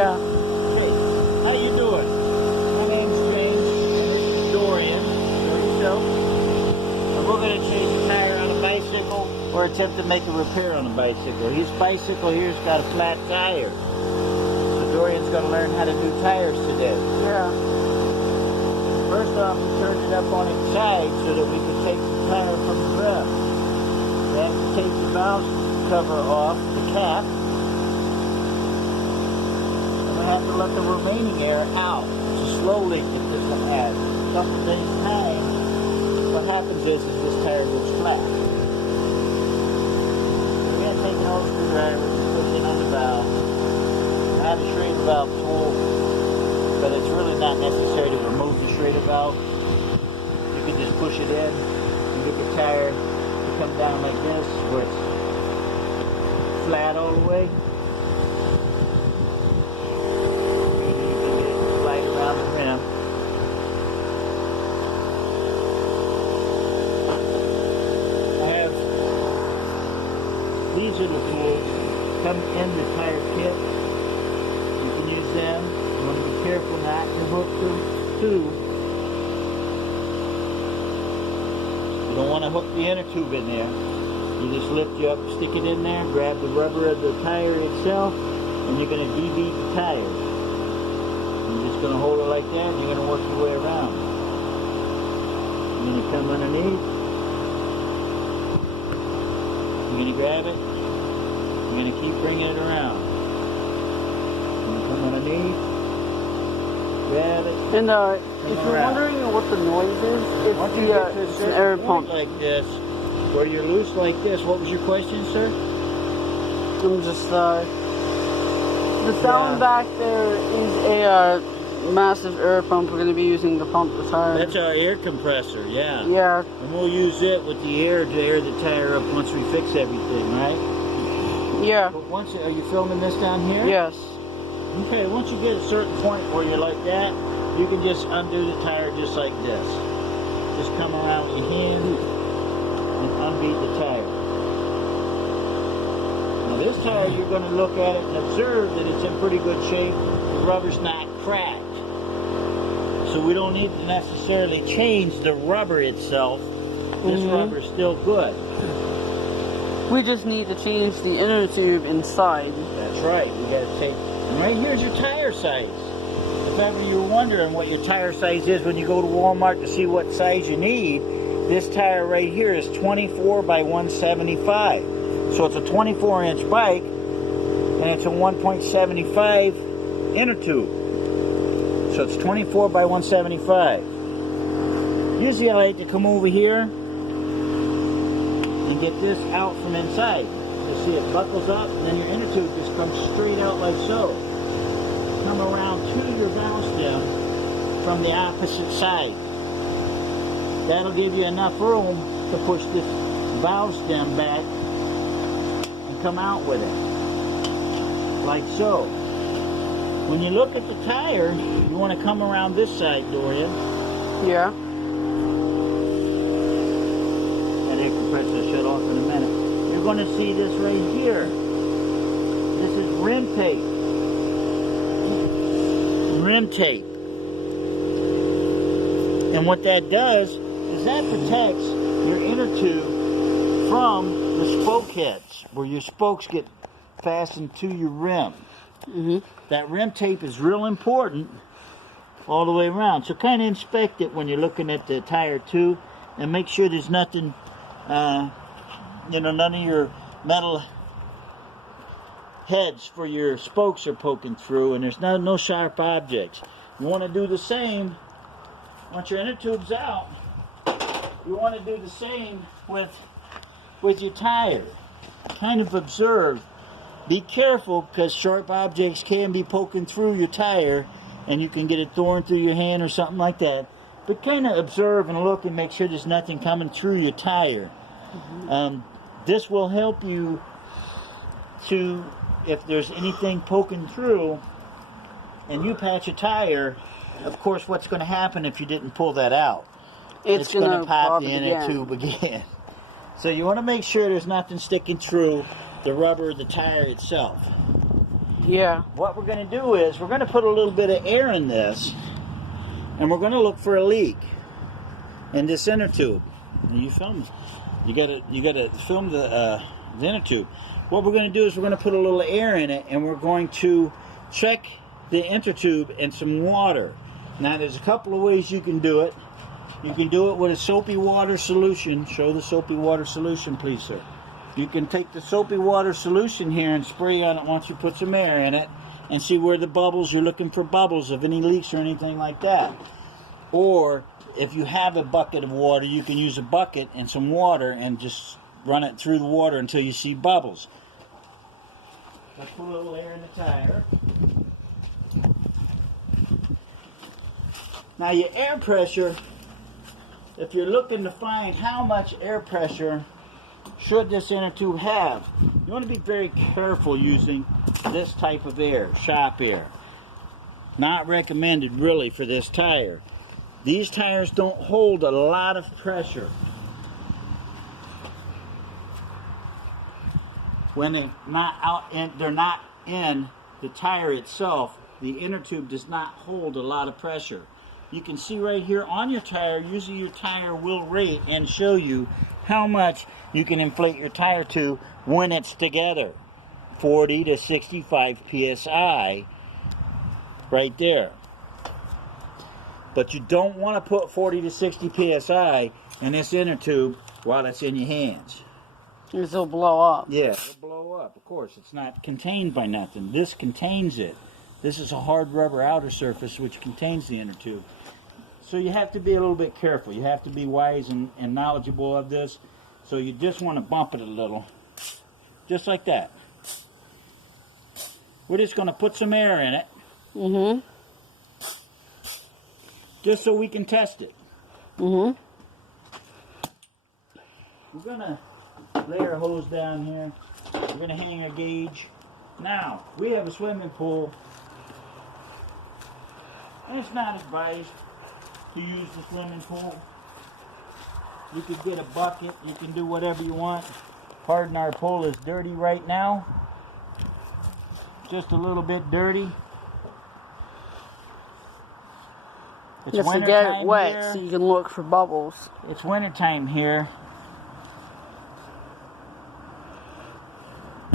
Yeah. Hey, how you doing? My name's James, and this is Dorian. Show yourself. And we're going to change a tire on a bicycle or attempt to make a repair on a bicycle. His bicycle here's got a flat tire. So Dorian's going to learn how to do tires today. Yeah. First off, we turned it up on its side so that we could take the tire from the rim. We have to take the valve cover off, the cap. We have to let the remaining air out. It's a slow leak that this one has. A couple of days' time, what happens is this tire goes flat. We're going to take an old screwdriver and push it on the valve. I have a Schrader valve tool, but it's really not necessary to remove the Schrader valve. You can just push it in and get the tire to come down like this, where it's flat all the way. Around the rim. These are the tools come in the tire kit. You can use them. You want to be careful not to hook the tube. You don't want to hook the inner tube in there. You just lift you up, stick it in there, grab the rubber of the tire itself, and you're going to debeat the tire. You're just going to hold it like that, and you're going to work your way around. You're going to come underneath. You're going to grab it. You're going to keep bringing it around. You're going to come underneath. Grab it. And if you're wondering what the noise is, it's an air pump. Like this, where you're loose like this. What was your question, sir? I'm just the sound back there is a massive air pump. We're going to be using to pump the tire. That's our air compressor, yeah. Yeah. And we'll use it with the air to air the tire up once we fix everything, right? Yeah. But are you filming this down here? Yes. Okay, once you get a certain point where you're like that, you can just undo the tire just like this. Just come around with your hand and unbeat the tire. Now this tire, you're going to look at it and observe that it's in pretty good shape. The rubber's not cracked. So we don't need to necessarily change the rubber itself. This rubber's still good. We just need to change the inner tube inside. That's right. We got to take... And right here's your tire size. If ever you're wondering what your tire size is when you go to Walmart to see what size you need, this tire right here is 24 by 175. So it's a 24-inch bike, and it's a 1.75 inner tube. So it's 24 by 175. Usually I like to come over here and get this out from inside. You see it buckles up, and then your inner tube just comes straight out like so. Come around to your valve stem from the opposite side. That'll give you enough room to push this valve stem back and come out with it. Like so. When you look at the tire, you want to come around this side, Dorian. Yeah. That air compressor will shut off in a minute. You're going to see this right here. This is rim tape. Rim tape. And what that does is that protects your inner tube from the spoke heads, where your spokes get fastened to your rim. That rim tape is real important all the way around. So kind of inspect it when you're looking at the tire too, and make sure there's nothing, none of your metal heads for your spokes are poking through, and there's no sharp objects. You want to do the same once your inner tube's out. You want to do the same with your tire. Kind of observe. Be careful, because sharp objects can be poking through your tire, and you can get a thorn through your hand or something like that. But kind of observe and look and make sure there's nothing coming through your tire. This will help you to, if there's anything poking through and you patch a tire, of course what's going to happen if you didn't pull that out? It's going to pop the inner tube again. So you want to make sure there's nothing sticking through the rubber of the tire itself. Yeah. What we're going to do is we're going to put a little bit of air in this, and we're going to look for a leak in this inner tube. You film. You gotta film the inner tube. What we're going to do is we're going to put a little air in it, and we're going to check the inner tube in some water. Now, there's a couple of ways you can do it. You can do it with a soapy water solution. Show the soapy water solution, please, sir. You can take the soapy water solution here and spray on it once you put some air in it, and see where the bubbles, you're looking for bubbles of any leaks or anything like that. Or if you have a bucket of water, you can use a bucket and some water and just run it through the water until you see bubbles. Let's put a little air in the tire. Now your air pressure, if you're looking to find how much air pressure should this inner tube have, you want to be very careful using this type of air, shop air. Not recommended really for this tire. These tires don't hold a lot of pressure. When they're not in the tire itself, the inner tube does not hold a lot of pressure. You can see right here on your tire, usually your tire will rate and show you how much you can inflate your tire to when it's together. 40 to 65 psi right there. But you don't want to put 40 to 60 psi in this inner tube while it's in your hands. Because it'll blow up. Yeah, it'll blow up. Of course, it's not contained by nothing. This contains it. This is a hard rubber outer surface which contains the inner tube. So you have to be a little bit careful. You have to be wise and knowledgeable of this. So you just want to bump it a little. Just like that. We're just going to put some air in it. Mm-hmm. Just so we can test it. Mm-hmm. We're going to lay our hose down here. We're going to hang our gauge. Now, we have a swimming pool. And it's not advised to use the swimming pool. You could get a bucket. You can do whatever you want. Pardon, our pool is dirty right now. Just a little bit dirty. It's You have to get it wet here. so you can look for bubbles. It's wintertime here.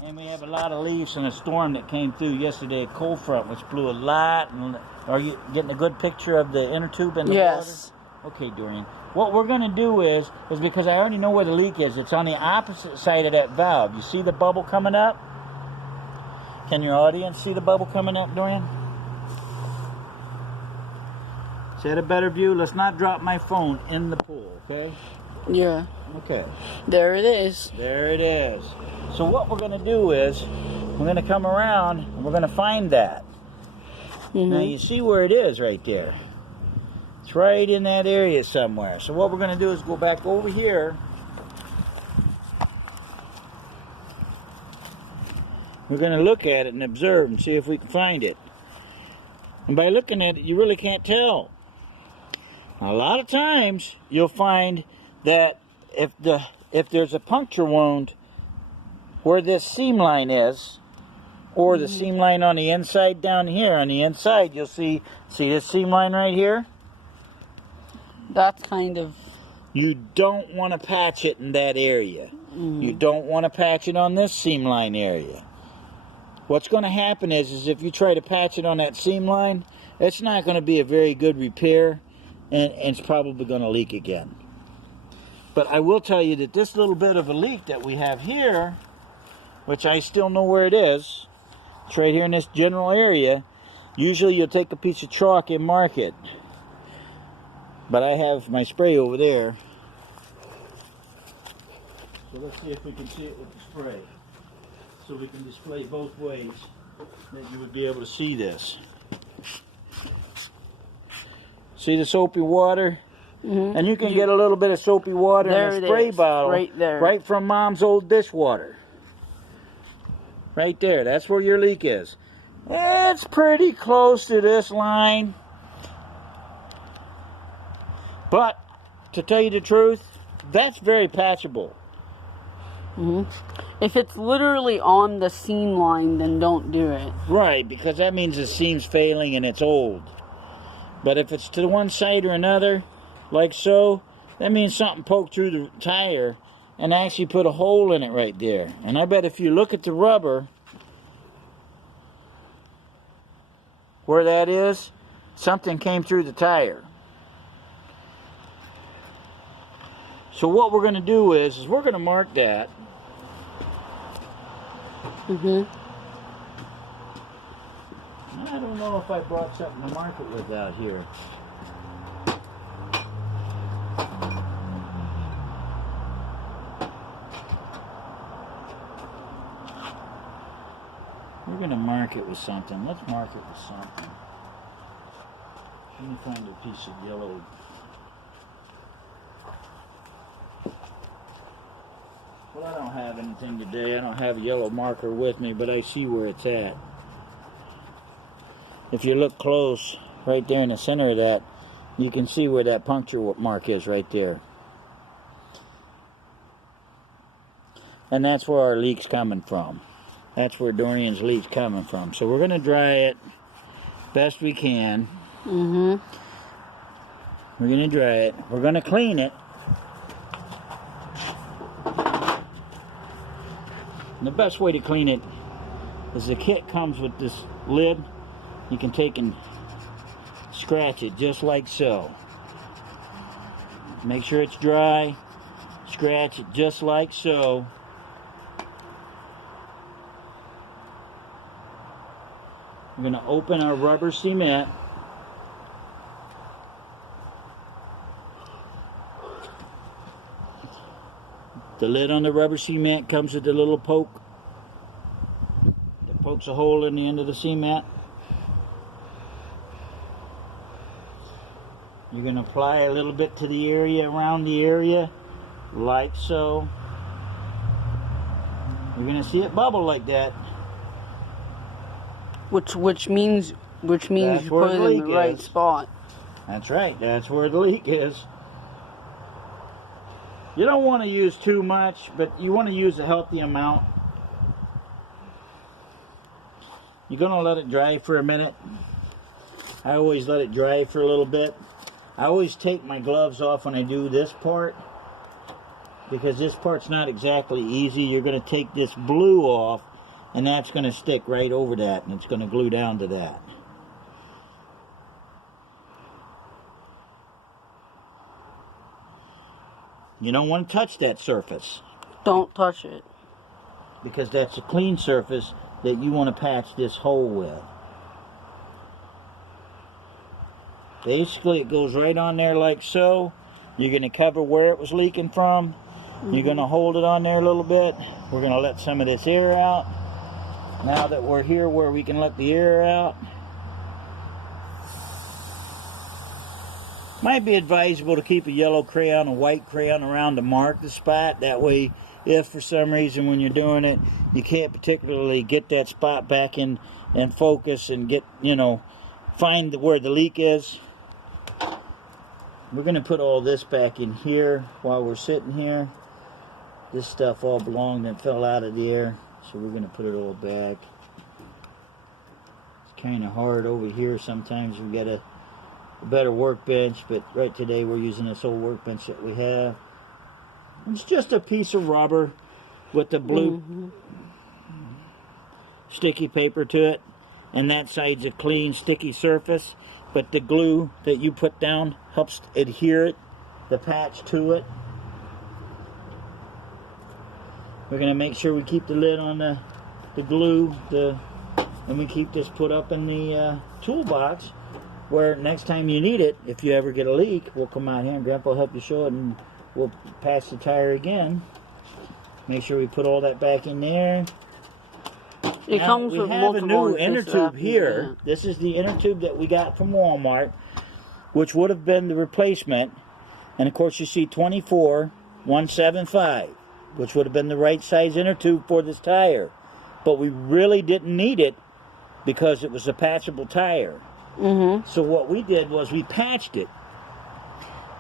And we have a lot of leaves in a storm that came through yesterday, a cold front, which blew a lot. And are you getting a good picture of the inner tube and the Yes. water? Okay, Dorian. What we're going to do is because I already know where the leak is, it's on the opposite side of that valve. You see the bubble coming up? Can your audience see the bubble coming up, Dorian? Is that a better view? Let's not drop my phone in the pool, okay? Yeah. Okay. There it is. There it is. So what we're going to do is we're going to come around and we're going to find that. Mm-hmm. Now you see where it is right there. It's right in that area somewhere. So what we're going to do is go back over here. We're going to look at it and observe and see if we can find it. And by looking at it, you really can't tell. A lot of times you'll find that if there's a puncture wound where this seam line is, or the seam line on the inside down here, on the inside you'll see this seam line right here? That's kind of... You don't want to patch it in that area. You don't want to patch it on this seam line area. What's going to happen is if you try to patch it on that seam line, it's not going to be a very good repair, and it's probably going to leak again. But I will tell you that this little bit of a leak that we have here, which I still know where it is, it's right here in this general area. Usually you'll take a piece of chalk and mark it. But I have my spray over there. So let's see if we can see it with the spray. So we can display both ways that you would be able to see this. See the soapy water? Mm-hmm. And you can get a little bit of soapy water in a spray bottle right there. Right from Mom's old dishwater. Right there. That's where your leak is. It's pretty close to this line. But, to tell you the truth, that's very patchable. Mm-hmm. If it's literally on the seam line, then don't do it. Right, because that means the seam's failing and it's old. But if it's to one side or another, like so, that means something poked through the tire and actually put a hole in it right there. And I bet if you look at the rubber, where that is, something came through the tire. So what we're going to do is we're going to mark that. Mhm. I don't know if I brought something to mark it with out here. We're going to mark it with something. Let's mark it with something. Let me find a piece of yellow. Well, I don't have anything today. I don't have a yellow marker with me, but I see where it's at. If you look close, right there in the center of that, you can see where that puncture mark is right there. And that's where our leak's coming from. That's where Dorian's leak's coming from. So we're going to dry it best we can. Mhm. We're going to dry it. We're going to clean it. And the best way to clean it is the kit comes with this lid. You can take and scratch it just like so. Make sure it's dry. Scratch it just like so. We're going to open our rubber cement. The lid on the rubber cement comes with a little poke that pokes a hole in the end of the cement. You're going to apply a little bit to the area, around the area, like so. You're going to see it bubble like that. Which means That's you where put it the in the leak right is. spot. That's right, that's where the leak is. You don't want to use too much, but you want to use a healthy amount. You're going to let it dry for a minute. I always let it dry for a little bit. I always take my gloves off when I do this part, because this part's not exactly easy. You're going to take this blue off, and that's going to stick right over that, and it's going to glue down to that. You don't want to touch that surface, Don't touch it. because that's a clean surface that you want to patch this hole with. Basically, it goes right on there like so. You're going to cover where it was leaking from. You're going to hold it on there a little bit. We're going to let some of this air out. Now that we're here where we can let the air out, might be advisable to keep a yellow crayon, a white crayon around to mark the spot. That way, if for some reason when you're doing it, you can't particularly get that spot back in and focus and get, find where the leak is. We're going to put all this back in here while we're sitting here. This stuff all belonged and fell out of the air, so we're going to put it all back. It's kind of hard over here. Sometimes we got a better workbench, but right today we're using this old workbench that we have. It's just a piece of rubber with the blue sticky paper to it, and that side's a clean sticky surface, but the glue that you put down helps adhere it, the patch to it. We're going to make sure we keep the lid on the glue, and we keep this put up in the toolbox, where next time you need it, if you ever get a leak, we'll come out here and Grandpa will help you show it, and we'll patch the tire again. Make sure we put all that back in there. It Now, comes we with have multiple a new orifices inner tube after here. that. This is the inner tube that we got from Walmart, which would have been the replacement. And of course you see 24-175, which would have been the right size inner tube for this tire. But we really didn't need it because it was a patchable tire. So what we did was we patched it.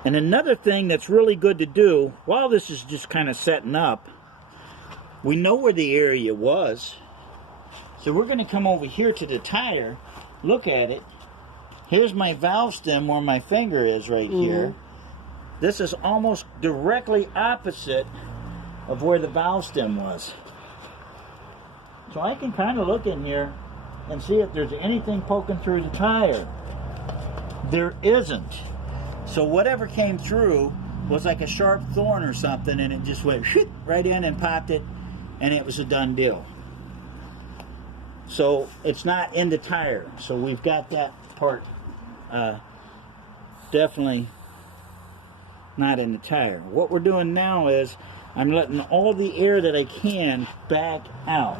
And another thing that's really good to do, while this is just kind of setting up, We know where the area was. So we're going to come over here to the tire, look at it. Here's my valve stem where my finger is right here. This is almost directly opposite of where the valve stem was. So I can kind of look in here and see if there's anything poking through the tire. There isn't. So whatever came through was like a sharp thorn or something, and it just went right in and popped it, and it was a done deal. So it's not in the tire. So we've got that part definitely not in the tire. What we're doing now is I'm letting all the air that I can back out.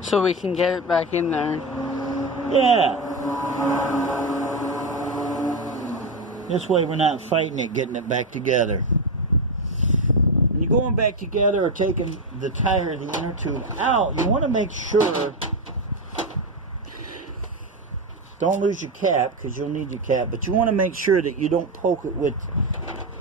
So we can get it back in there. Yeah. This way we're not fighting it, getting it back together. When you're going back together or taking the tire, the inner tube out, you want to make sure, don't lose your cap because you'll need your cap, but you want to make sure that you don't poke it with,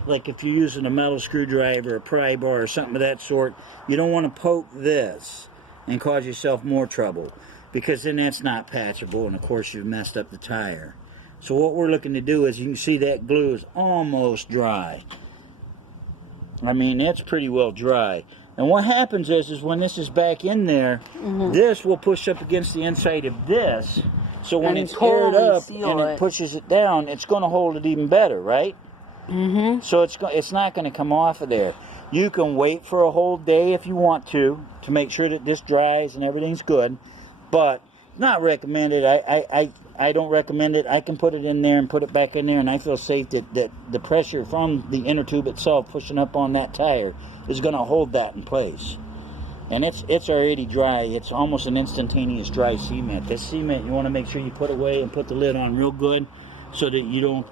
like if you're using a metal screwdriver, a pry bar or something of that sort, you don't want to poke this and cause yourself more trouble, because then that's not patchable, and of course you've messed up the tire. So what we're looking to do is, you can see that glue is almost dry. I mean, it's pretty well dry. And what happens is when this is back in there, this will push up against the inside of this. So when it's aired up and it pushes it down, it's going to hold it even better, right? So it's not going to come off of there. You can wait for a whole day if you want to make sure that this dries and everything's good. But not recommended. I don't recommend it. I can put it in there and put it back in there, and I feel safe that the pressure from the inner tube itself pushing up on that tire is going to hold that in place. And it's already dry. It's almost an instantaneous dry cement. This cement, you want to make sure you put away and put the lid on real good so that you don't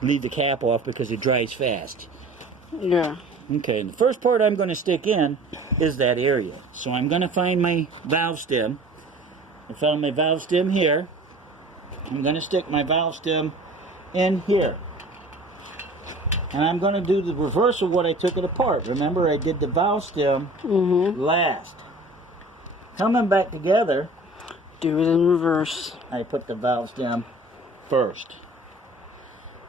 leave the cap off, because it dries fast. Yeah. Okay, and the first part I'm going to stick in is that area. So I'm going to find my valve stem. I found my valve stem here. I'm going to stick my valve stem in here. And I'm going to do the reverse of what I took it apart. Remember, I did the valve stem last. Coming back together, do it in reverse. I put the valve stem first.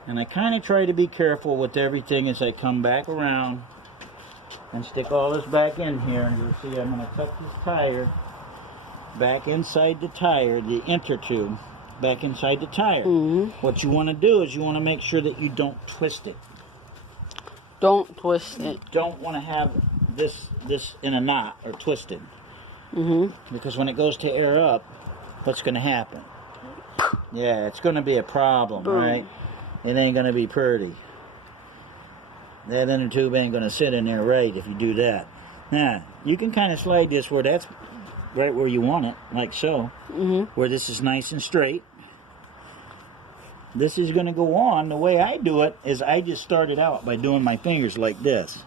And I kind of try to be careful with everything as I come back around and stick all this back in here. And you'll see I'm going to tuck this tire back inside the tire, the inner tube, back inside the tire. What you want to do is you want to make sure that you don't twist it. Don't twist it. Don't want to have this in a knot or twisted. Because when it goes to air up, what's going to happen? Yeah, it's going to be a problem, right? It ain't going to be pretty. That inner tube ain't going to sit in there right if you do that. Now, you can kind of slide this where that's right where you want it, like so. Where this is nice and straight. This is going to go on. The way I do it is I just start it out by doing my fingers like this.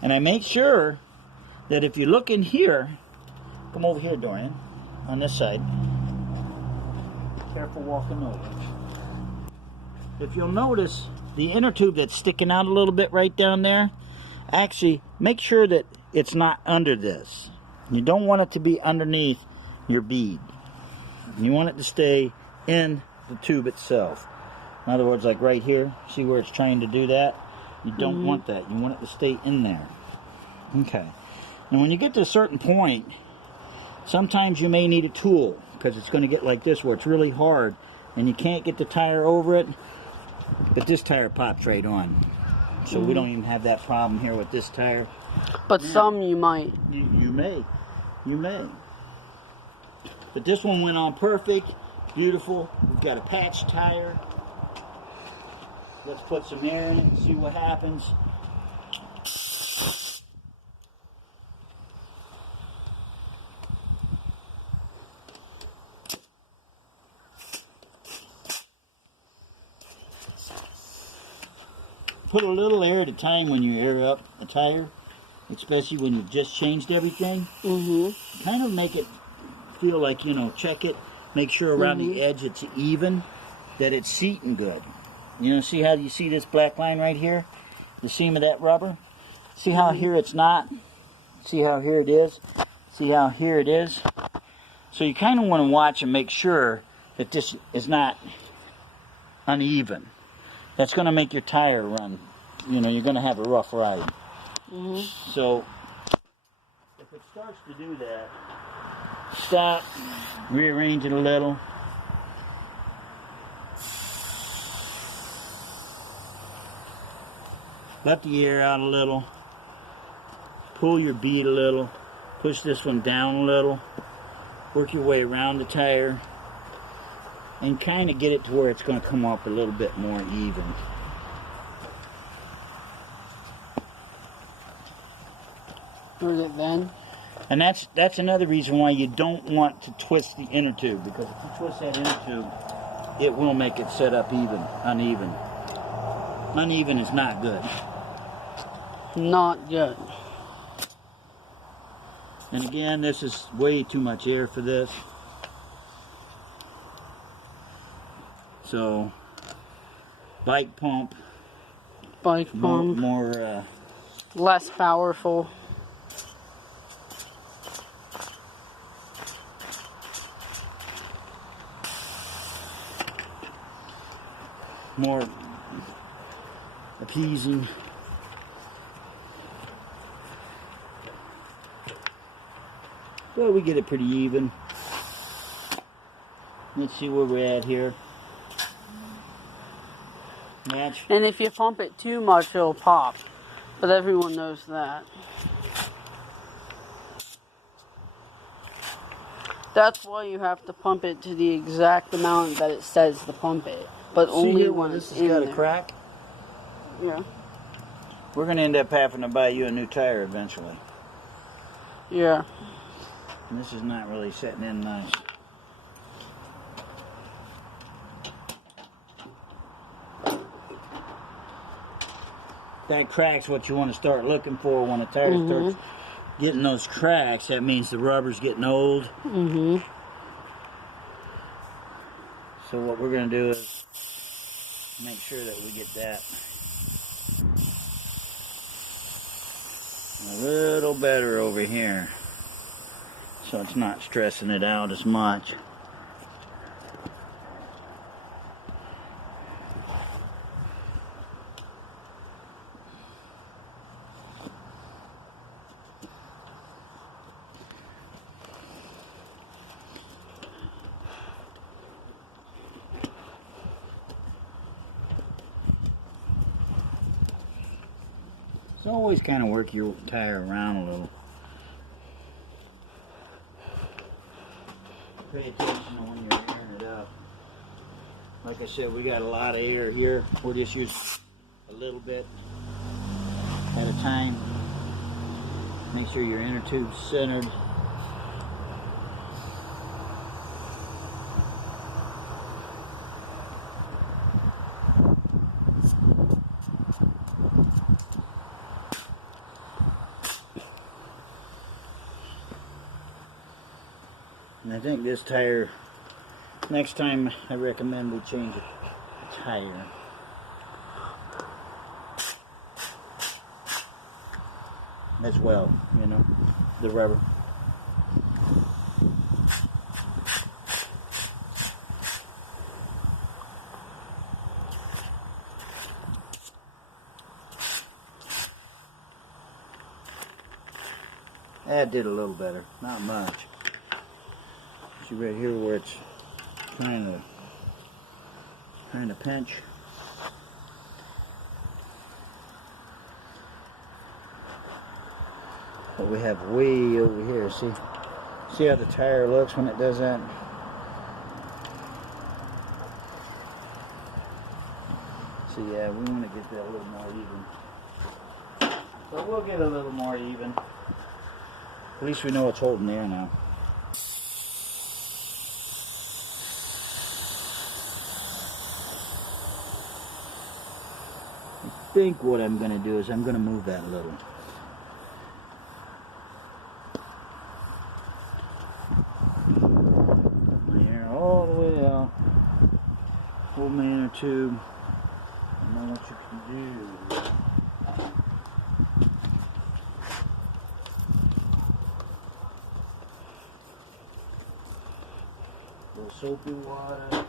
And I make sure that if you look in here, come over here, Dorian, on this side. Careful walking over. If you'll notice, the inner tube that's sticking out a little bit right down there, actually make sure that it's not under this. You don't want it to be underneath your bead. You want it to stay in the tube itself. In other words, like right here, see where it's trying to do that? You don't want that. You want it to stay in there. Okay. Now when you get to a certain point, sometimes you may need a tool, because it's going to get like this where it's really hard and you can't get the tire over it. But this tire pops right on. So we don't even have that problem here with this tire. But some you might. You may. You may. But this one went on perfect. Beautiful. We've got a patch tire. Let's put some air in it and see what happens. Put a little air at a time when you air up a tire, especially when you've just changed everything. Kind of make it feel like, you know, check it, make sure around the edge it's even, that it's seating good. You know, see how you see this black line right here? The seam of that rubber? See how here it's not? See how here it is? See how here it is? So you kind of want to watch and make sure that this is not uneven. That's going to make your tire run. You know, you're going to have a rough ride. So if it starts to do that, stop, rearrange it a little. Let the air out a little. Pull your bead a little. Push this one down a little. Work your way around the tire. And kind of get it to where it's going to come up a little bit more even. Heard it then. And that's another reason why you don't want to twist the inner tube, because if you twist that inner tube, it will make it set up uneven. Uneven is not good. Not good. And again, this is way too much air for this. So, bike pump, Bike pump. more Less powerful. more appeasing. Well, we get it pretty even. Let's see where we're at here. Match. And if you pump it too much, it'll pop. But everyone knows that. That's why you have to pump it to the exact amount that it says to pump it. But only here, when this it's has in got there. a crack. Yeah. We're going to end up having to buy you a new tire eventually. Yeah. And this is not really setting in nice. That crack's what you want to start looking for when a tire starts getting those cracks. That means the rubber's getting old. So what we're going to do is make sure that we get that a little better over here, so it's not stressing it out as much. So always kind of work your tire around a little. Pay attention to when you're airing it up. Like I said, we got a lot of air here. We'll just use a little bit at a time. Make sure your inner tube's centered. And I think this tire, next time I recommend we change a tire. As well, you know, the rubber. That did a little better, not much. See right here where it's trying to pinch. But we have way over here. See how the tire looks when it does that? So yeah, we want to get that a little more even. So we'll get a little more even. At least we know it's holding there now. I think what I'm going to do is I'm going to move that a little. There, all the way out. Hold my inner tube. I know what you can do. little soapy water.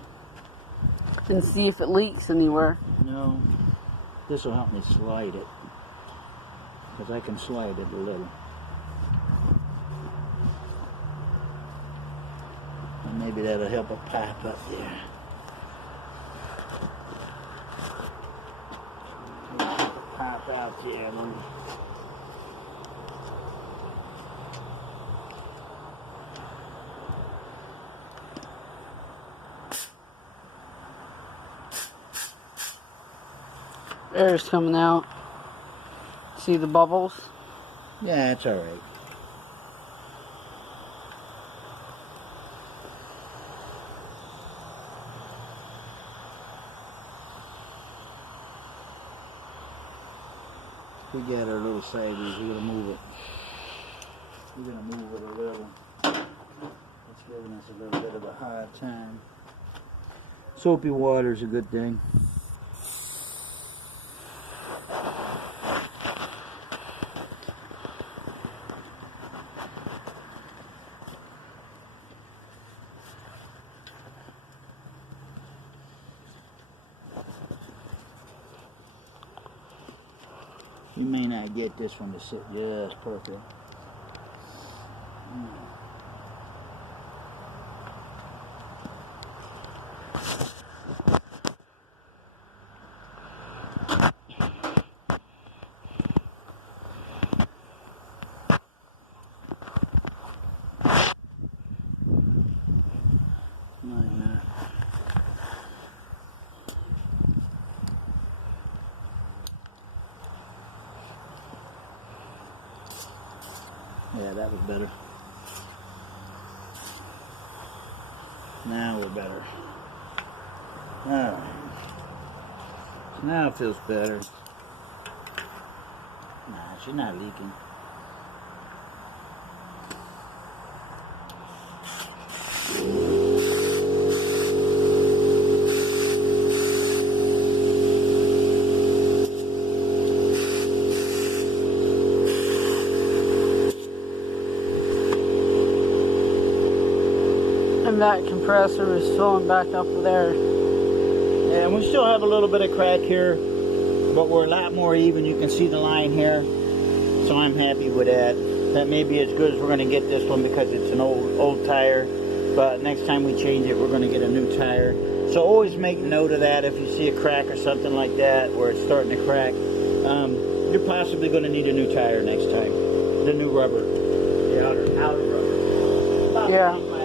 And see if it leaks anywhere. No, this will help me slide it, because I can slide it a little. And maybe that'll help it pop up there. Pop out there a little. Air's coming out. See the bubbles? Yeah, it's all right. We got our little sideways. We're gonna move it. We're gonna move it a little. It's giving us a little bit of a hard time. Soapy water is a good thing. You may not get this one to sit just perfect. Yeah, that was better. Now we're better. Alright. So now it feels better. Nah, she's not leaking. And that compressor is filling back up with air. Yeah, and we still have a little bit of crack here, but we're a lot more even. You can see the line here, so I'm happy with that. That may be as good as we're going to get this one because it's an old tire, but next time we change it, we're going to get a new tire. So always make note of that if you see a crack or something like that where it's starting to crack. You're possibly going to need a new tire next time. The new rubber, the outer rubber. Yeah.